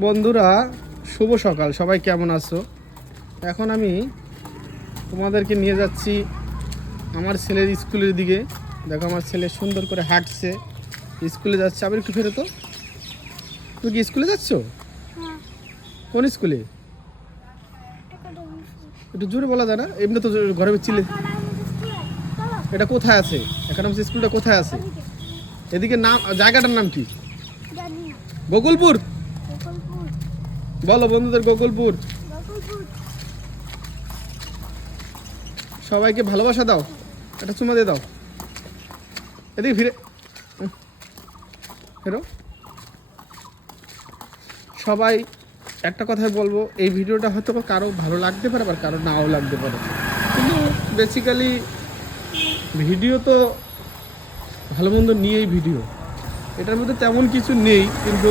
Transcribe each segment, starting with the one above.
বন্ধুরা শুভ সকাল, সবাই কেমন আছো? এখন আমি তোমাদেরকে নিয়ে যাচ্ছি আমার ছেলের স্কুলের দিকে। দেখো আমার ছেলে সুন্দর করে হাঁটছে, স্কুলে যাচ্ছে। আবার একটু ফেরো তো, তুমি কি স্কুলে যাচ্ছ? কোন স্কুলে? একটু জোরে বলা যায় না? এমনি তো ঘরে চিলে। এটা কোথায় আছে? একাডেমিক স্কুলটা কোথায় আছে? এদিকে নাম, জায়গাটার নাম কি? গোকুলপুর। বলো বন্ধুদের, গোকুলপুর। সবাইকে ভালোবাসা দাও, একটা চুমা দিয়ে দাও। এদিকে ফিরে ফেরো। সবাই একটা কথাই বলবো, এই ভিডিওটা হয়তো কারো ভালো লাগতে পারে আবার কারো নাও লাগতে পারে, কিন্তু বেসিক্যালি ভিডিও তো ভালো মন্দ নিয়েই ভিডিও। এটার মধ্যে তেমন কিছু নেই, কিন্তু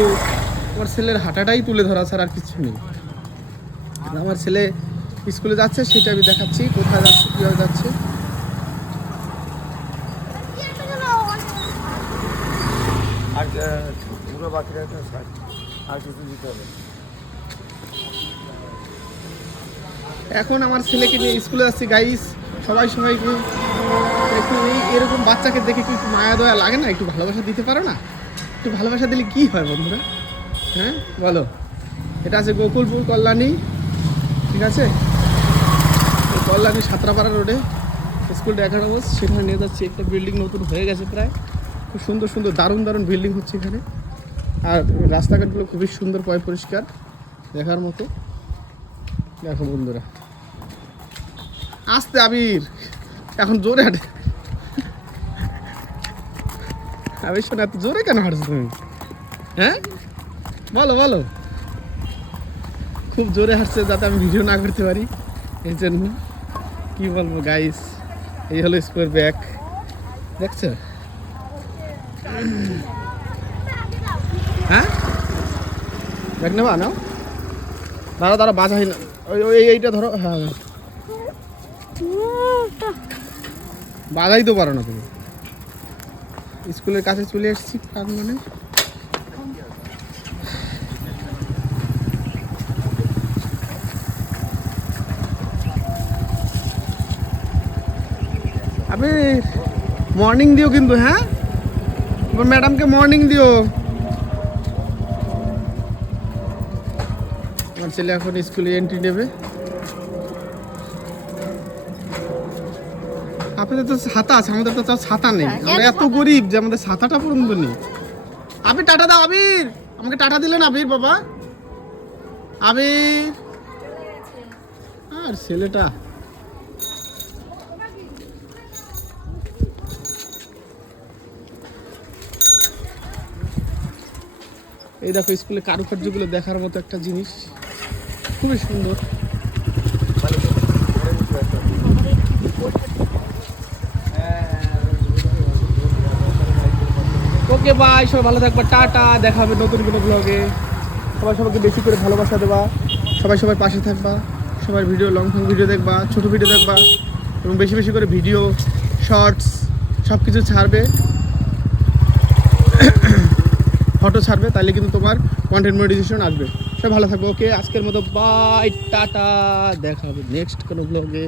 আমার ছেলের হাঁটাটাই তুলে ধরা ছাড়া আর কিছু নেই। আমার ছেলে স্কুলে যাচ্ছে, সেটা আমি দেখাচ্ছি, কোথায় যাচ্ছে, কীভাবে যাচ্ছে। এখন আমার ছেলেকে নিয়ে স্কুলে যাচ্ছি গাইস। সবাইকে একটু এরকম বাচ্চাকে দেখে একটু মায়া দয়া লাগে না? একটু ভালোবাসা দিতে পারো না? একটু ভালোবাসা দিলে কি হয় বন্ধুরা? হ্যাঁ বলো। এটা আছে গোকুলপুর কল্যাণী, ঠিক আছে? কল্যাণী সাতরাপাড়া রোডে স্কুলটা একাডেমিক, সেখানে নিয়ে যাচ্ছি। একটা বিল্ডিং নতুন হয়ে গেছে প্রায়, খুব সুন্দর সুন্দর দারুণ দারুণ বিল্ডিং হচ্ছে এখানে। আর রাস্তাঘাটগুলো খুবই সুন্দর, পরিষ্কার, দেখার মতো। দেখো বন্ধুরা, আস্তে আবির, এখন জোরে হাঁটে। আবির শোনা, এত জোরে কেন হাঁটছো তুমি? হ্যাঁ বলো বলো। খুব জোরে হাঁটছে যাতে আমি ভিডিও না করতে পারি, এই জন্য। কি বলবো গাইস, এই হলো স্কুলের ব্যাগ, দেখছো? হ্যাঁ ব্যাগ নেবা নাও, দাঁড়া বাজাই না, এইটা ধরো। হ্যাঁ বাজাই তো পারো না তুমি। স্কুলের কাছে চলে এসেছি, মানে আবে মর্নিং দিও কিন্তু, হ্যাঁ ম্যাডামকে মর্নিং দিও। আমার ছেলে এখন স্কুলে এন্ট্রি নেবে। আপনাদের তো ছাতা আছে, আমাদের তো ছাতা নেই। আমরা এত গরিব যে আমাদের ছাতাটা পর্যন্ত নেই। আবির টাটা দাও, আবির আমাকে টাটা দিলেন। আবির বাবা, আবির। আর ছেলেটা এই দেখো, স্কুলে কারুকার্যগুলো দেখার মতো একটা জিনিস, খুবই সুন্দর। ওকে বাই, সবাই ভালো থাকবা, টাটা, দেখা হবে নতুন কোনো ব্লগে। সবাইকে বেশি করে ভালোবাসা দেবা, সবাই পাশে থাকবা, সবার ভিডিও, লং ভিডিও দেখবা, ছোট ভিডিও দেখবা, এবং বেশি বেশি করে ভিডিও, শর্টস সব কিছু ছাড়বে, ফটো ছাড়বে, তাহলে কিন্তু তোমার কন্টেন্ট মনিটাইজেশন আসবে। সবাই ভালো থাকবে। ওকে, আজকের মতো বাই, টাটা, দেখা হবে নেক্সট কোনো ব্লগে।